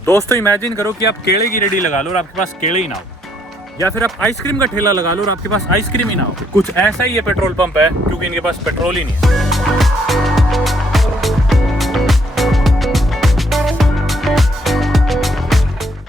दोस्तों इमेजिन करो कि आप केले की रेडी लगा लो और आपके पास केले ही ना हो, या फिर आप आइसक्रीम का ठेला लगा लो और आपके पास आइसक्रीम ही ना हो। कुछ ऐसा ही ये पेट्रोल पंप है, क्योंकि इनके पास पेट्रोल ही नहीं है।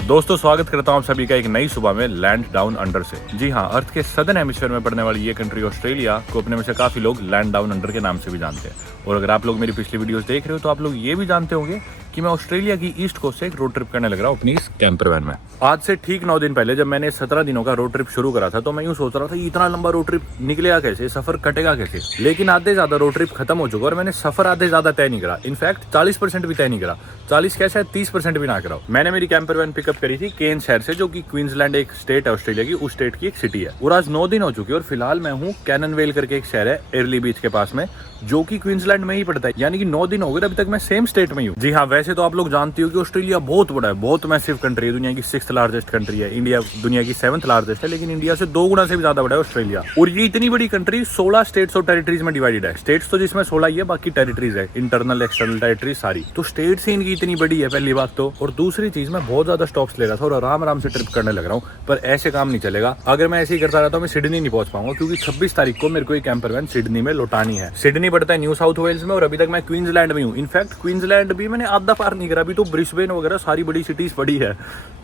दोस्तों स्वागत करता हूं आप सभी का एक नई सुबह में लैंड डाउन अंडर से। जी हां, अर्थ के सदर्न हेमिस्फीयर में पड़ने वाली ये कंट्री ऑस्ट्रेलिया को अपने में से काफी लोग लैंड डाउन अंडर के नाम से भी जानते हैं। और अगर आप लोग मेरी पिछली वीडियोस देख रहे हो तो आप लोग ये भी जानते होंगे कि मैं ऑस्ट्रेलिया की ईस्ट कोस्ट से एक रोड ट्रिप करने लग रहा हूँ अपनी इस कैंपर वैन में। आज से ठीक 9 दिन पहले जब मैंने 17 दिनों का रोड ट्रिप शुरू करा था तो मैं यूँ सोच रहा था इतना लंबा रोड ट्रिप निकलेगा कैसे, सफर कटेगा कैसे। लेकिन आधे ज्यादा रोड ट्रिप खत्म हो चुका और मैंने सफर आधे ज्यादा तय नहीं करा। इनफैक्ट 40% भी तय नहीं करा, 40 क्या शायद 30% भी ना करा। मैंने मेरी कैंपर वैन पिकअप करी थी केन शहर से, जो कि क्वींसलैंड एक स्टेट है ऑस्ट्रेलिया की, उस स्टेट की एक सिटी है। और आज 9 दिन हो चुके और फिलहाल मैं हूँ कैनन वेल करके एक शहर है एयरली बीच के पास में, जो कि क्वींसलैंड में ही पड़ता है। यानी कि 9 दिन हो गए अभी तक मैं सेम स्टेट में ही हूँ। जी हाँ, वैसे तो आप लोग जानते हो कि ऑस्ट्रेलिया बहुत बड़ा है, बहुत मैसिव कंट्री है, दुनिया की 6th लार्जेस्ट कंट्री है। इंडिया दुनिया की 7th लार्जेस्ट है, लेकिन इंडिया से 2 गुना से भी ज्यादा बड़ा है ऑस्ट्रेलिया। और ये इतनी बड़ी कंट्री 16 स्टेट्स और टेरिटरीज में डिवाइडेड है। स्टेट्स तो जिसमें 16 ही है, बाकी टेरिटरीज है, इंटरनल एक्सटर्नल टेरिटरी सारी। तो स्टेट्स ही इनकी इतनी बड़ी है पहली बात तो। और दूसरी चीज, मैं बहुत ज्यादा स्टॉप्स ले रहा था और आराम आराम से ट्रिप करने लग रहा हूँ। पर ऐसे काम नहीं चलेगा। अगर मैं ऐसे ही करता रहता हूँ मैं सिडनी नहीं पहुंच पाऊंगा, क्योंकि 26 तारीख को मेरे को एक कैंपर वैन सिडनी में लौटानी है। सिडनी पड़ता है न्यू साउथ वेल्स में और अभी तक मैं क्वींसलैंड में हूँ। इनफैक्ट क्वींसलैंड भी मैंने आधा पार नहीं करा, अभी तो ब्रिस्बेन वगैरह सारी बड़ी सिटीज पड़ी है।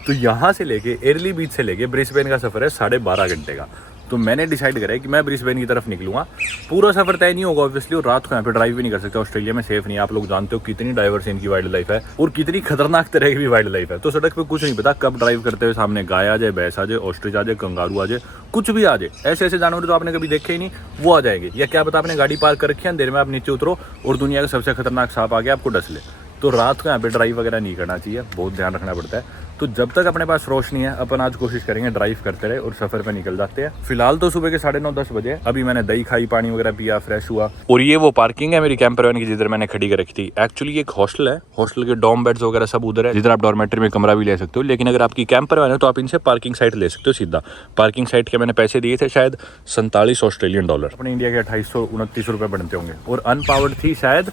तो यहाँ से लेके एयरली बीच से लेके ब्रिस्बेन का सफर है 12.5 घंटे का। तो मैंने डिसाइड करा है कि मैं ब्रिस्बेन की तरफ निकलूंगा। पूरा सफर तय नहीं होगा ऑब्वियसली, और रात को यहाँ पे ड्राइव भी नहीं कर सकते। ऑस्ट्रेलिया में सेफ नहीं है, आप लोग जानते हो कितनी डाइवर्स इनकी वाइल्ड लाइफ है और कितनी खतरनाक तरह की भी वाइल्ड लाइफ है। तो सड़क पे कुछ नहीं पता कब ड्राइव करते हुए सामने गाय आ जाए, भैंस आ जाए, ऑस्ट्रिच आ जाए, कंगारू आ जाए, कुछ भी आ जाए। ऐसे ऐसे जानवर तो आपने कभी देखे ही नहीं, वो आ जाएंगे। या क्या पता आपने गाड़ी पार्क कर रखी है, अंधेरे में आप नीचे उतरो और दुनिया का सबसे खतरनाक सांप आ गया आपको डस ले। तो रात को यहाँ पे ड्राइव वगैरह नहीं करना चाहिए, बहुत ध्यान रखना पड़ता है। तो जब तक अपने पास रोशनी है अपन आज कोशिश करेंगे ड्राइव करते रहे और सफर पे निकल जाते हैं। फिलहाल तो सुबह के 9:30-10 बजे। अभी मैंने दही खाई, पानी वगैरह पिया, फ्रेश हुआ। और ये वो पार्किंग है मेरी कैंपर वैन की जिधर मैंने खड़ी कर रखी थी। एक्चुअली ये एक हॉस्टल है, हॉस्टल के डॉर्म बेड्स वगैरह सब उधर है, जिधर आप डॉर्मेट्री में कमरा भी ले सकते हो। लेकिन अगर आपकी कैंपर वैन है तो आप इनसे पार्किंग साइट ले सकते हो सीधा। पार्किंग साइट के मैंने पैसे दिए थे शायद $47 अपने इंडिया के 2829 रुपये बनते होंगे। और अनपावर्ड थी शायद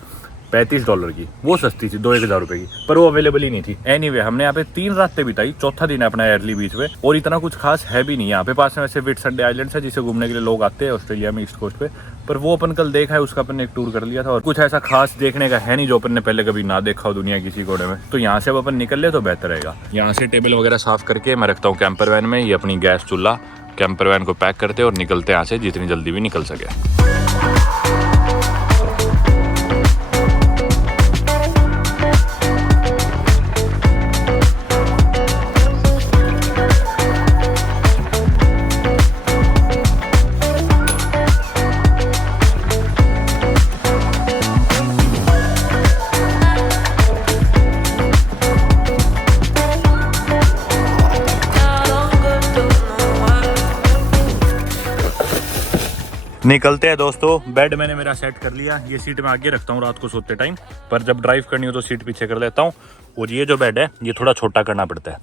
$35 की, वो सस्ती थी 2-1 रुपए की, पर वो अवेलेबल ही नहीं थी। एनीवे हमने यहाँ पे 3 रातें बिताई, चौथा दिन है अपना एयरली बीच में। और इतना कुछ खास है भी नहीं यहाँ पे। पास में वैसे व्हिटसंडे आइलैंड है जिसे घूमने के लिए लोग आते हैं ऑस्ट्रेलिया में ईस्ट कोस्ट पे, पर वो अपन कल देखा है, उसका अपन ने एक टूर कर लिया था। और कुछ ऐसा खास देखने का है नहीं जो अपन ने पहले कभी ना देखा हो दुनिया किसी कोने में। तो यहाँ से अब अपन निकल ले तो बेहतर रहेगा। यहाँ से टेबल वगैरह साफ करके मैं रखता हूँ कैंपर वैन में, ये अपनी गैस चूल्हा। कैंपर वैन को पैक करते और निकलते यहाँ से जितनी जल्दी भी निकल सके। निकलते हैं दोस्तों। बेड मैंने मेरा सेट कर लिया, ये सीट मैं आगे रखता हूँ रात को सोते टाइम, पर जब ड्राइव करनी हो तो सीट पीछे कर लेता हूँ। और ये जो बेड है ये थोड़ा छोटा करना पड़ता है,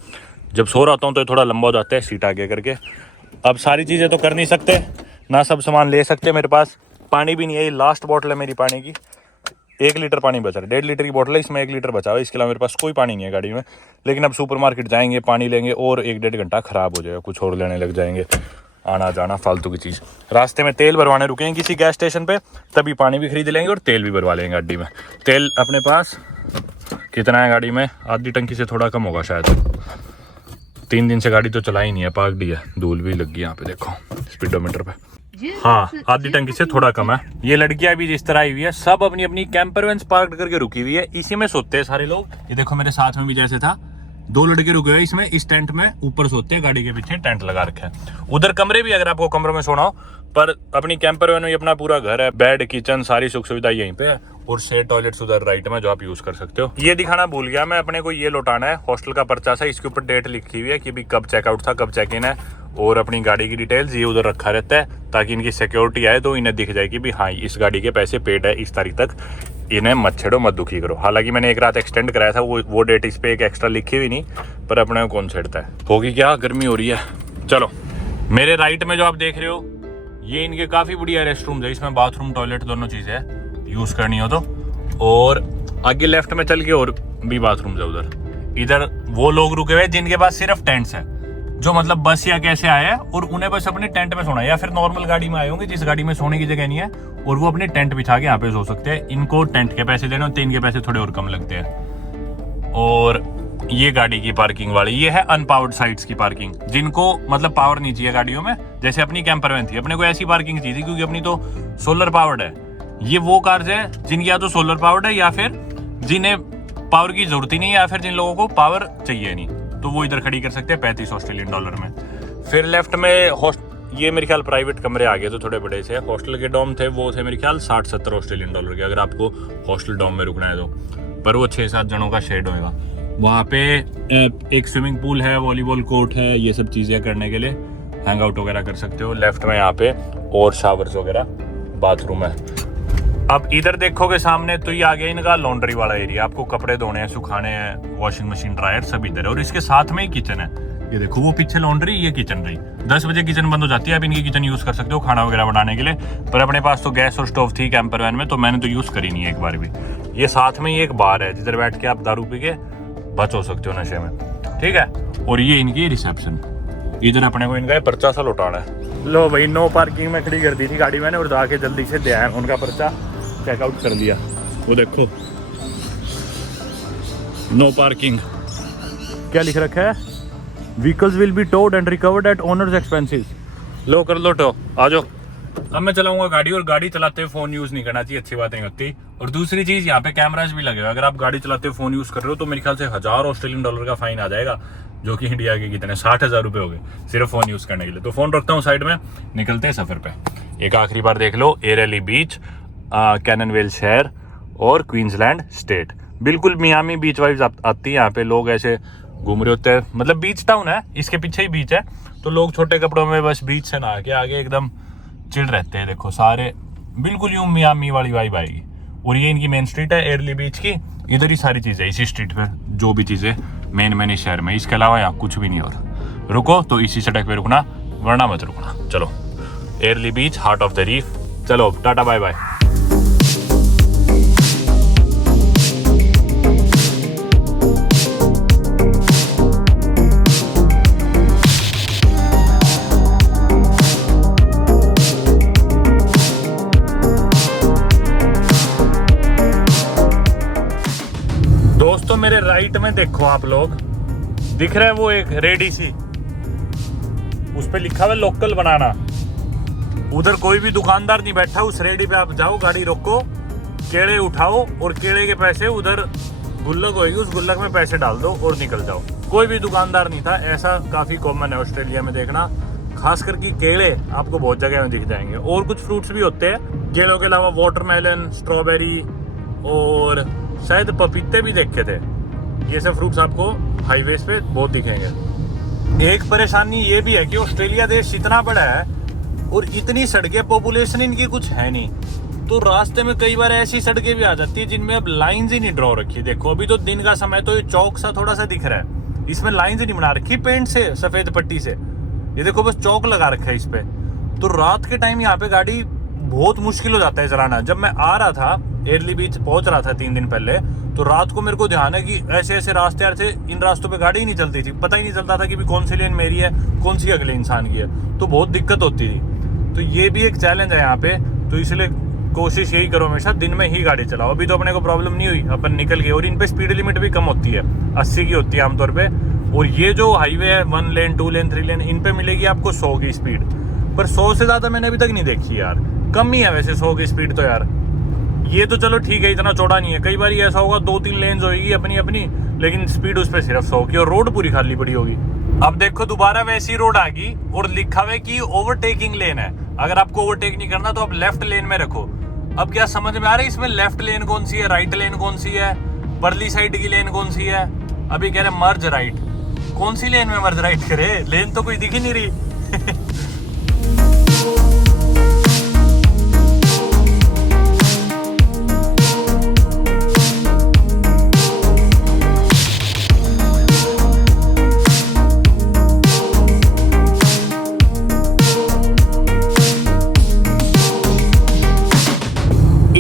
जब सो रहा हूँ तो थोड़ा लंबा हो जाता है सीट आगे करके। अब सारी चीज़ें तो कर नहीं सकते ना, सब सामान ले सकते। मेरे पास पानी भी नहीं है, ये लास्ट बॉटल है मेरी पानी की। 1 लीटर पानी बचा है, 1.5 लीटर की बोतल है, इसमें 1 लीटर बचा हुआ है। इसके अलावा मेरे पास कोई पानी नहीं है गाड़ी में। लेकिन अब सुपरमार्केट जाएंगे, पानी लेंगे और 1-1.5 घंटा ख़राब हो जाएगा, कुछ और लेने लग जाएंगे, आना जाना फालतू की चीज़। रास्ते में तेल भरवाने रुकेंगे किसी गैस स्टेशन पे, तभी पानी भी खरीद लेंगे और तेल भी भरवा लेंगे गाड़ी में। तेल अपने पास कितना है गाड़ी में, आधी टंकी से थोड़ा कम होगा शायद। 3 दिन से गाड़ी तो चला ही नहीं है, पार्कड ही है, धूल भी लगी यहाँ पे देखो स्पीडोमीटर पे। हाँ, आधी टंकी से थोड़ा कम है। ये लड़कियां भी जिस तरह आई हुई है, सब अपनी अपनी कैंपर वैन पार्क करके रुकी हुई है, इसी में सोते हैं सारे लोग। ये देखो मेरे साथ में भी जैसे था, 2 लड़के रुके हुए इसमें, इस टेंट में ऊपर सोते हैं, गाड़ी के पीछे टेंट लगा रखा है। उधर कमरे भी, अगर आपको कमरों में सोना हो, पर अपनी कैंपर वैन में अपना पूरा घर है, बेड, किचन, सारी सुख सुविधा यहीं पे है। और शेयर टॉयलेट्स उधर राइट में जो आप यूज कर सकते हो। ये दिखाना भूल गया मैं, अपने को ये लौटाना है हॉस्टल का पर्चा सा, इसके ऊपर डेट लिखी हुई है कि भी कब चेकआउट था, कब चेक इन है, और अपनी गाड़ी की डिटेल्स ये उधर रखा रहता है, ताकि इनकी सिक्योरिटी आए तो इन्हें दिख जाए कि भी हाँ इस गाड़ी के पैसे पेड है इस तारीख तक, इन्हें मत छेड़ो, मत दुखी करो। हालांकि मैंने एक रात एक्सटेंड कराया था, वो डेट इस पे एक एक्स्ट्रा लिखी हुई नहीं, पर अपने को कौन छेड़ता है। होगी क्या, गर्मी हो रही है। चलो, मेरे राइट में जो आप देख रहे हो ये इनके काफ़ी बढ़िया रेस्ट रूम है, इसमें बाथरूम, टॉयलेट दोनों चीज़ें हैं, यूज़ करनी हो तो। और आगे लेफ्ट में चल के और भी बाथरूम है उधर। इधर वो लोग रुके हुए जिनके पास सिर्फ टेंट्स है, जो मतलब बस या कैसे आए हैं और उन्हें बस अपने टेंट में सोना है, या फिर नॉर्मल गाड़ी में आए होंगे जिस गाड़ी में सोने की जगह नहीं है और वो अपने टेंट बिछा के यहाँ पे सो सकते हैं। इनको टेंट के पैसे देने होते हैं, इनके पैसे थोड़े और कम लगते हैं। और ये गाड़ी की पार्किंग वाली, ये है अनपावर्ड साइट्स की पार्किंग, जिनको मतलब पावर नहीं चाहिए गाड़ियों में, जैसे अपनी कैंपर वैन थी, अपने को ऐसी पार्किंग चाहिए क्योंकि अपनी तो सोलर पावर्ड है। ये वो कार्स है जिनकी या तो सोलर पावर्ड है या फिर जिन्हें पावर की जरूरत ही नहीं है, या फिर जिन लोगों को पावर चाहिए नहीं, तो वो इधर खड़ी कर सकते हैं 35 ऑस्ट्रेलियन डॉलर में। फिर लेफ्ट में ये मेरे ख्याल प्राइवेट कमरे आ गए तो थोड़े बड़े से। हॉस्टल के डॉम थे वो थे मेरे ख्याल 60-70 ऑस्ट्रेलियन डॉलर के, अगर आपको हॉस्टल डॉम में रुकना है तो, पर वो 6-7 जनों का शेड होएगा। वहाँ पे एक स्विमिंग पूल है, वॉलीबॉल कोर्ट है, ये सब चीज़ें करने के लिए हैंग आउट वगैरह कर सकते हो। लेफ्ट में यहाँ पे और शावर्स वगैरह, बाथरूम है। अब इधर देखोगे सामने तो ये आ गया इनका लॉन्ड्री वाला एरिया, आपको कपड़े धोने हैं, सुखाने हैं, वॉशिंग मशीन, ड्रायर सब इधर है। और इसके साथ में ही किचन है, ये देखो वो पीछे लॉन्ड्री, ये किचन रही। 10 बजे किचन बंद हो जाती है, आप इनकी किचन यूज कर सकते हो खाना वगैरह बनाने के लिए, पर अपने पास तो गैस और स्टोव थी कैंपर वैन में, तो मैंने तो यूज करी नहीं है एक बार भी। ये साथ में ही एक बार है जिधर बैठ के आप दारू पी के बच हो सकते हो नशे में, ठीक है। और ये इनकी रिसेप्शन, इधर अपने को इनका पर्चा सा लौटाना है। लो भाई, नो पार्किंग में खड़ी कर दी थी गाड़ी मैंने, और जाके जल्दी से दे आए उनका पर्चा, चेकआउट कर लिया। वो देखो नो पार्किंग, क्या लिख रखा है, vehicles will be towed and recovered at owners expenses. लो कर लो टो, आ जाओ। अब मैं चलाऊंगा गाड़ी, और गाड़ी चलाते हुए फोन यूज नहीं करना चाहिए, अच्छी बात नहीं होती। और दूसरी चीज, यहाँ पे कैमराज भी लगे हुए, अगर आप गाड़ी चलाते हुए फोन यूज कर रहे हो तो मेरे ख्याल से 1000 ऑस्ट्रेलियन डॉलर का फाइन आ जाएगा, जो कि इंडिया के कितने 60,000 रुपए हो गए सिर्फ फोन यूज करने के लिए। तो फोन रखता हूँ साइड में, निकलते हैं सफर पे। एक आखिरी बार देख लो, एरेली बीच, कैननवेल शहर और क्वींसलैंड स्टेट, बिल्कुल मियामी बीच वाइब्स आती है। यहाँ पे लोग ऐसे घूम रहे होते हैं, मतलब बीच टाउन है, इसके पीछे ही बीच है, तो लोग छोटे कपड़ों में बस बीच से नहा के आगे एकदम चिल रहते हैं। देखो सारे बिल्कुल यूं मियामी वाली वाइब आएगी। और ये इनकी मेन स्ट्रीट है एयरली बीच की, इधर ही सारी चीजें इसी स्ट्रीट पे, जो भी चीजें मेन इस शहर में, इसके अलावा यहाँ कुछ भी नहीं। और रुको तो इसी सड़क पे रुकना, वरना मत रुकना। चलो early beach, heart of the reef. चलो टाटा बाय बाय। दोस्तों मेरे राइट में देखो आप लोग, दिख रहा है वो एक रेडी सी, उस पे लिखा हुआ लोकल बनाना। उधर कोई भी दुकानदार नहीं बैठा, उस रेडी पे आप जाओ, गाड़ी रोको, केले उठाओ और केले के पैसे उधर गुल्लक होगी, उस गुल्लक में पैसे डाल दो और निकल जाओ। कोई भी दुकानदार नहीं था। ऐसा काफी कॉमन है ऑस्ट्रेलिया में देखना, खास करके केले आपको बहुत जगह में दिख जाएंगे। और कुछ फ्रूट्स भी होते हैं केलों के अलावा, वाटरमेलन, स्ट्रॉबेरी और शायद पपीते भी देखे थे। ये सब फ्रूट्स आपको हाईवेज पे बहुत दिखेंगे। एक परेशानी ये भी है कि ऑस्ट्रेलिया देश इतना बड़ा है और इतनी सड़कें, पॉपुलेशन इनकी कुछ है नहीं, तो रास्ते में कई बार ऐसी सड़कें भी आ जाती है जिनमें अब लाइंस ही नहीं ड्रॉ रखी। देखो अभी तो दिन का समय, तो ये चौक सा थोड़ा सा दिख रहा है, इसमें लाइंस ही नहीं बना रखी पेंट से, सफेद पट्टी से। ये देखो बस चौक लगा रखा है इस पे। तो रात के टाइम यहाँ पे गाड़ी बहुत मुश्किल हो जाता है चलाना। जब मैं आ रहा था, एयरली बीच पहुंच रहा था 3 दिन पहले, तो रात को मेरे को ध्यान है कि ऐसे ऐसे रास्ते थे, इन रास्तों पे गाड़ी ही नहीं चलती थी, पता ही नहीं चलता था कि भी कौन सी लेन मेरी है, कौन सी अगले इंसान की है, तो बहुत दिक्कत होती थी। तो ये भी एक चैलेंज है यहाँ पे, तो इसलिए कोशिश यही करो हमेशा दिन में ही गाड़ी चलाओ। अभी तो अपने को प्रॉब्लम नहीं हुई, अपन निकल गए। और इन पे स्पीड लिमिट भी कम होती है, 80 की होती है आमतौर पे। और ये जो हाईवे है 1 लेन 2 लेन 3 लेन, इन पे मिलेगी आपको 100 की स्पीड, पर 100 से ज्यादा मैंने अभी तक नहीं देखी यार, कम ही है वैसे 100 की स्पीड तो यार। ये तो चलो ठीक है, इतना चौड़ा नहीं है। कई बार ऐसा होगा 2-3 लेन्स होगी अपनी अपनी, लेकिन स्पीड उस पर सिर्फ 100 की, और रोड पूरी खाली पड़ी होगी। अब देखो दोबारा वैसी रोड आ गई और लिखा हुआ है कि ओवरटेकिंग लेन है। अगर आपको ओवरटेक नहीं करना तो आप लेफ्ट लेन में रखो। अब क्या समझ में आ रहा है इसमें लेफ्ट लेन कौन सी है, राइट लेन कौन सी है, परली साइड की लेन कौन सी है? अभी कह रहे मर्ज राइट, कौन सी लेन में मर्ज राइट करे? लेन तो कोई दिख ही नहीं रही।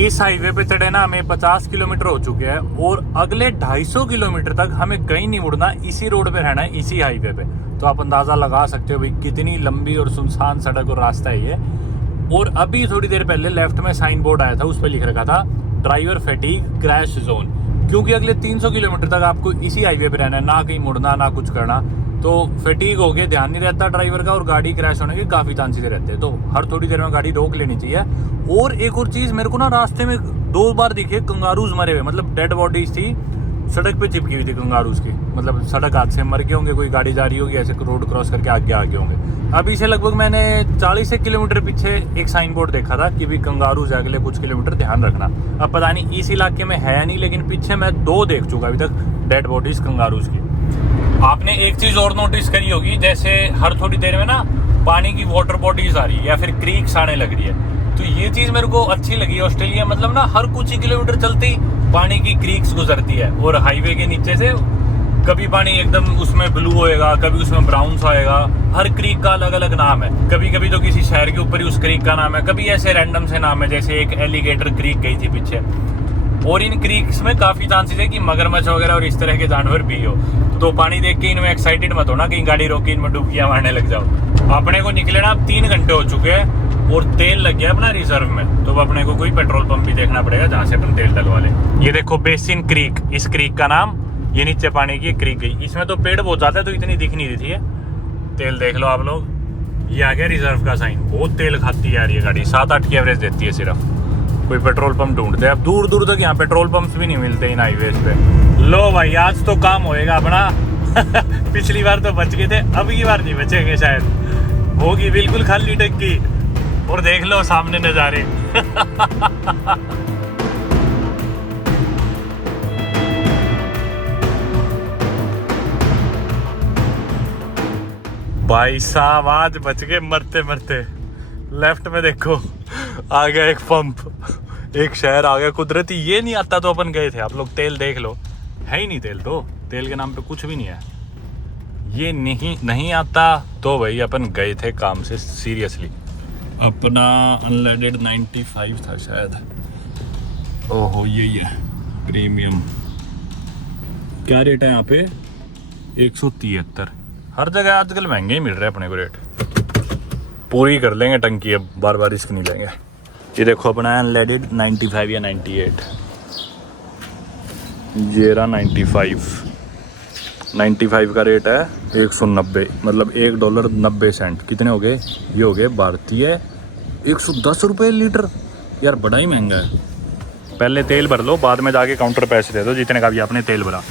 इस हाईवे हाईवे पे चढ़े ना हमें 50 किलोमीटर हो चुके हैं और अगले 250 किलोमीटर तक हमें कहीं नहीं मुड़ना, इसी रोड पे रहना है, इसी हाईवे पे। तो आप अंदाजा लगा सकते हो भाई कितनी लंबी और सुनसान सड़क और रास्ता है ये। और अभी थोड़ी देर पहले लेफ्ट में साइन बोर्ड आया था, उस पर लिख रखा था ड्राइवर फैटीग क्रैश जोन, क्योंकि अगले 300 किलोमीटर तक आपको इसी हाईवे पे रहना है, ना कहीं मुड़ना ना कुछ करना। तो फैटीग हो गया, ध्यान नहीं रहता ड्राइवर का और गाड़ी क्रैश होने के काफ़ी चांसेस रहते हैं। तो हर थोड़ी देर में गाड़ी रोक लेनी चाहिए। और एक और चीज़, मेरे को ना रास्ते में 2 बार दिखे कंगारूज मरे हुए, मतलब डेड बॉडीज थी सड़क पे चिपकी हुई थी कंगारूज की, मतलब सड़क हादसे मर गए होंगे, कोई गाड़ी जा रही होगी ऐसे रोड क्रॉस करके आगे होंगे। अभी से लगभग मैंने 40 किलोमीटर पीछे एक साइन बोर्ड देखा था कि भी कंगारूज अगले कुछ किलोमीटर ध्यान रखना। अब पता नहीं इस इलाके में है या नहीं, लेकिन पीछे मैं 2 देख चुका अभी तक डेड बॉडीज कंगारूज की। आपने एक चीज और नोटिस करी होगी, जैसे हर थोड़ी देर में ना पानी की वाटर बॉडीज आ रही है या फिर क्रीक्स आने लग रही है। तो ये चीज मेरे को अच्छी लगी ऑस्ट्रेलिया, मतलब ना हर कुछ ही किलोमीटर चलते ही पानी की क्रीक्स गुजरती है और हाईवे के नीचे से कभी पानी एकदम उसमें ब्लू होएगा, कभी उसमें ब्राउन सा होएगा। हर क्रीक का अलग अलग नाम है, कभी कभी तो किसी शहर के ऊपर ही उस क्रीक का नाम है, कभी ऐसे रैंडम से नाम है, जैसे एक एलिगेटर क्रीक गई थी पीछे। और इन क्रीक्स में काफी चांसेस है कि मगरमच्छ वगैरह और इस तरह के जानवर भी हो। तो पानी देख के इनमें एक्साइटेड मत होना, कहीं गाड़ी रोक के इनमें डुबकियां मारने लग जाओ। अपने को निकले ना अब 3 घंटे हो चुके हैं और तेल लग गया अपना रिजर्व में, तो अपने को कोई पेट्रोल पंप भी देखना पड़ेगा जहाँ से अपन तेल डलवा लें। ये देखो बेसिन क्रीक, इस क्रीक का नाम, ये नीचे पानी की क्रीक गई। इसमें तो पेड़ बहुत ज्यादा है तो इतनी दिख नहीं रही थी। तेल देख लो आप लोग, ये आ गया रिजर्व का साइन। बहुत तेल खाती है यार ये गाड़ी, 7-8 की एवरेज देती है सिर्फ। कोई पेट्रोल पंप ढूंढते हैं, अब दूर दूर तक यहाँ पेट्रोल पंप्स भी नहीं मिलते इन हाईवेज पे। लो भाई आज तो काम होएगा अपना। पिछली बार तो बच गए थे, अब की बार नहीं बचेंगे शायद, होगी बिल्कुल खाली टंकी। और देख लो सामने नजारे। भाई साहब आज बच गए मरते मरते। लेफ्ट में देखो आ गया एक पंप, एक शहर आ गया कुदरती। ये नहीं आता तो अपन गए थे। आप लोग तेल देख लो, है ही नहीं तेल, तो तेल के नाम पे कुछ भी नहीं है। ये नहीं आता तो भाई अपन गए थे काम से सीरियसली। अपना अनलेडेड 95 था शायद। ओहो यही है प्रीमियम। क्या रेट है यहाँ पे? 173। हर जगह आजकल महंगे ही मिल रहे हैं अपने को रेट। पूरी कर लेंगे टंकी, अब बार बार रिस्क नहीं लेंगे। ये देखो अपना अनलेडेड 95 या 98, ये रहा 95 का रेट है 190, मतलब $1.90। कितने हो गए? ये हो गए भारतीय 110 रुपये लीटर। यार बड़ा ही महंगा है। पहले तेल भर लो, बाद में जाके काउंटर पैसे दे दो जितने का भी आपने तेल भरा।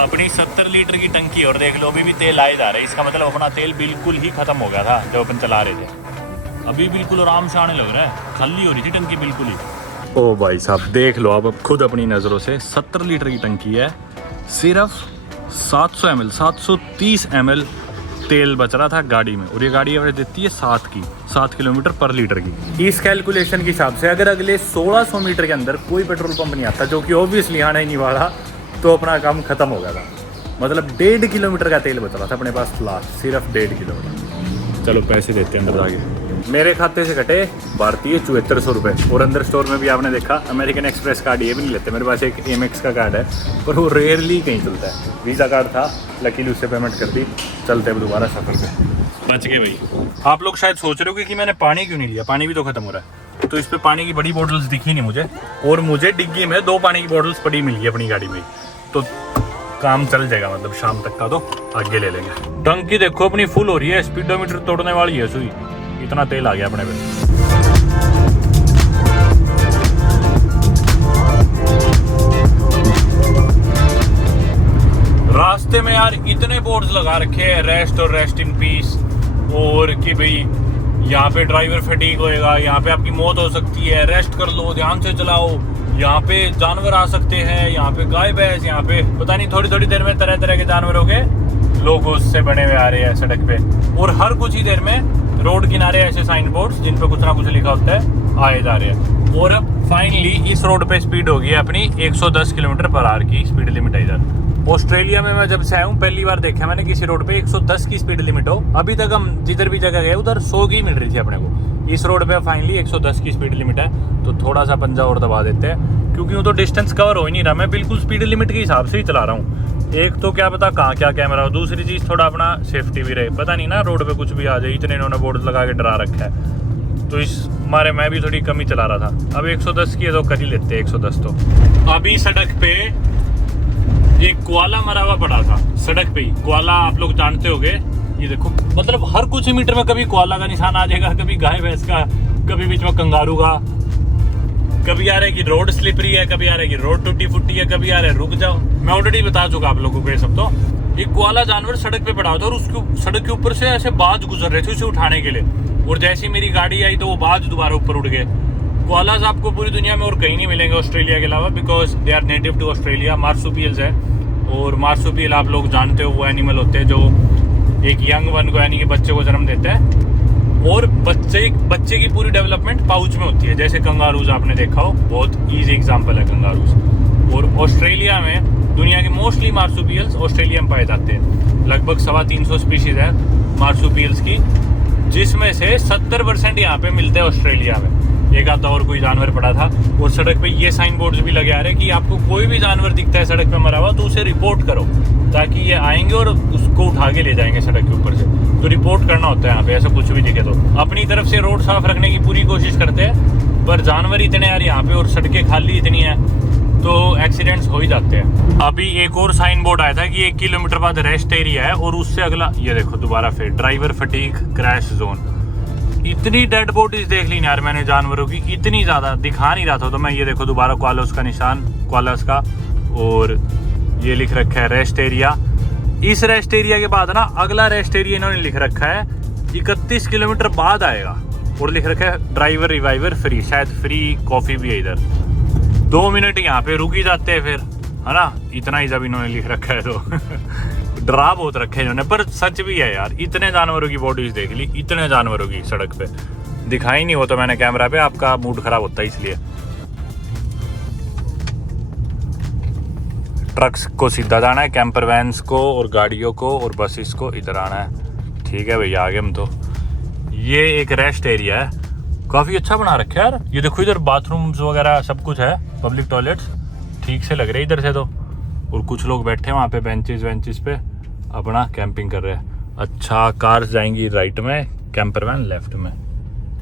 अपनी 70 लीटर की टंकी और देख लो अभी भी तेल आए जा रहा है। इसका मतलब अपना तेल बिल्कुल ही खत्म हो गया था जब अपन चला रहे थे। अभी बिल्कुल आराम से आने लग रहा है, खाली हो रही थी टंकी बिल्कुल ही। ओ भाई साहब देख लो आप अब खुद अपनी नज़रों से, 70 लीटर की टंकी है, सिर्फ 700 ml 730 ml तेल बच रहा था गाड़ी में। और ये गाड़ी एवरेज देती है 7 किलोमीटर पर लीटर की। इस कैलकुलेशन के हिसाब से अगर अगले 1600 मीटर के अंदर कोई पेट्रोल पंप नहीं आता, जो कि ऑब्वियसली आना ही नहीं वाला, तो अपना काम खत्म हो गया था। मतलब 1.5 किलोमीटर का तेल बच रहा था अपने पास लास्ट, सिर्फ 1.5 किलोमीटर। चलो पैसे देते हैं अंदर जाके। मेरे खाते से कटे भारतीय 7400 रुपये। और अंदर स्टोर में भी आपने देखा अमेरिकन एक्सप्रेस कार्ड ये भी नहीं लेते। मेरे पास एक एमएक्स का कार्ड है पर वो रेयरली कहीं चलता है। वीज़ा कार्ड था, लकीली उससे पेमेंट कर दी, चलते अब दोबारा सफ़र पे। बच गए भाई। आप लोग शायद सोच रहे हो कि मैंने पानी क्यों नहीं लिया, पानी भी तो खत्म हो रहा है। तो इस पर पानी की बड़ी बॉटल्स दिखी नहीं मुझे, और मुझे डिग्गी में 2 पानी की बॉटल्स पड़ी मिली अपनी गाड़ी में, तो काम चल जाएगा। मतलब शाम तक का तो आगे ले लेंगे। टंकी देखो अपनी फुल हो रही है, स्पीडोमीटर तोड़ने वाली है सुई, इतना तेल आ गया अपने पे। रास्ते में यार इतने बोर्ड्स लगा रखे हैं, रेस्ट और रेस्ट इन पीस, और कि भाई यहाँ पे ड्राइवर फटीग होएगा, यहाँ पे आपकी मौत हो सकती है, रेस्ट कर लो, ध्यान से चलाओ, यहाँ पे जानवर आ सकते हैं, यहाँ पे गाय भैंस, यहाँ पे पता नहीं थोड़ी थोड़ी देर में तरह तरह के जानवरों के लोगो से बने हुए आ रहे हैं सड़क पे। और हर कुछ ही देर में रोड किनारे ऐसे साइन बोर्ड्स जिन पे कुछ ना कुछ लिखा होता है आए जा रहे हैं। और फाइनली इस रोड पे स्पीड होगी अपनी 110 किलोमीटर पर आवर की स्पीड लिमिट है इधर। ऑस्ट्रेलिया में मैं जब से आया हूँ पहली बार देखा मैंने किसी रोड पे 110 की स्पीड लिमिट हो। अभी तक हम जिधर भी जगह गए उधर 100 की मिल रही थी अपने को। इस रोड पे फाइनली 110 की स्पीड लिमिट है, तो थोड़ा सा पंजा और दबा देते हैं, क्योंकि वो तो डिस्टेंस कवर हो ही नहीं रहा। मैं बिल्कुल स्पीड लिमिट के हिसाब से ही चला रहा हूँ। एक तो क्या पता कहाँ क्या कैमरा हो, दूसरी चीज़ थोड़ा अपना सेफ्टी भी रहे, पता नहीं ना रोड पे कुछ भी आ जाए। इतने इन्होंने बोर्ड लगा के डरा रखा है, तो इस मारे मैं भी थोड़ी कम ही चला रहा था। अब 110 की है तो कर ही लेते हैं 110। तो अभी सड़क पे एक कोआला मरा हुआ पड़ा था, सड़क पे ही। कोआला आप लोग जानते होंगे, ये देखो, मतलब हर कुछ मीटर में कभी कोआला का निशान आ जाएगा, कभी गाय भैंस का, कभी बीच में कंगारू का, कभी आ रहा है कि रोड स्लिपरी है, कभी आ रहा है कि रोड टूटी फूटी है, कभी आ रहा है रुक जाओ। मैं ऑलरेडी बता चुका आप लोगों को ये सब। तो एक कोआला जानवर सड़क पे पड़ा था और उसके सड़क के ऊपर से ऐसे बाज गुजर रहे थे उसे उठाने के लिए, और जैसे ही मेरी गाड़ी आई तो वो बाज दोबारा ऊपर उड़ गए। कोआलाज आपको पूरी दुनिया में और कहीं नहीं मिलेंगे ऑस्ट्रेलिया के अलावा, because they are native to Australia. Marsupials है, और मार्सुपियल आप लोग जानते हो वो एनिमल होते हैं जो एक यंग वन को यानी कि बच्चे को जन्म देते हैं, और बच्चे की पूरी डेवलपमेंट पाउच में होती है। जैसे कंगारूज आपने देखा हो, बहुत ईजी एग्जांपल है कंगारूज। और ऑस्ट्रेलिया में दुनिया के मोस्टली मार्सुपियल्स ऑस्ट्रेलिया में पाए जाते हैं। लगभग 350 स्पीशीज है मार्सुपियल्स की, जिसमें से 70% यहाँ पे मिलते हैं ऑस्ट्रेलिया में। एक आधा और कोई जानवर पड़ा था, और सड़क पे ये साइन बोर्ड्स भी लगे आ रहे हैं कि आपको कोई भी जानवर दिखता है सड़क पे मरा हुआ तो उसे रिपोर्ट करो, ताकि ये आएंगे और उसको उठा के ले जाएंगे सड़क के ऊपर से। तो रिपोर्ट करना होता है यहाँ पे, ऐसा कुछ भी दिखे तो। अपनी तरफ से रोड साफ रखने की पूरी कोशिश करते हैं, पर जानवर इतने यार यहाँ पे और सड़कें खाली इतनी है तो एक्सीडेंट्स हो ही जाते हैं। अभी एक और साइन बोर्ड आया था कि 1 किलोमीटर बाद रेस्ट एरिया है, और उससे अगला ये देखो दोबारा फिर ड्राइवर फटीग क्रैश जोन। इतनी डेड बॉडीज देख ली यार मैंने जानवरों की, इतनी ज्यादा दिखा नहीं रहा था। तो मैं ये देखो दोबारा कोआलास का निशान, कोआलास का, और ये लिख रखा है रेस्ट एरिया। इस रेस्ट एरिया के बाद ना अगला रेस्ट एरिया इन्होंने लिख रखा है 31 किलोमीटर बाद आएगा, और लिख रखा है ड्राइवर रिवाइवर फ्री, शायद फ्री कॉफी भी है इधर। 2 मिनट यहाँ पे रुक ही जाते हैं फिर, है ना। इतना ही जब इन्होंने लिख रखा है तो डरा बहुत रखे इन्होंने, पर सच भी है यार। इतने जानवरों की बॉडीज देख ली, इतने जानवरों की सड़क पे दिखाई नहीं हो तो मैंने कैमरा पे, आपका मूड खराब होता है इसलिए। ट्रक्स को सीधा जाना है, कैंपर वैन्स को और गाड़ियों को और बसेस को इधर आना है। ठीक है भैया, आगे हम तो। ये एक रेस्ट एरिया है, काफी अच्छा बना रखा है यार। ये देखो इधर बाथरूम्स वगैरह सब कुछ है, पब्लिक टॉयलेट्स ठीक से लग रहे इधर से तो। और कुछ लोग बैठे हैं वहाँ पे बेंचेस पे अपना कैंपिंग कर रहे हैं। अच्छा, कार्स जाएंगी राइट में, कैंपर वैन लेफ्ट में।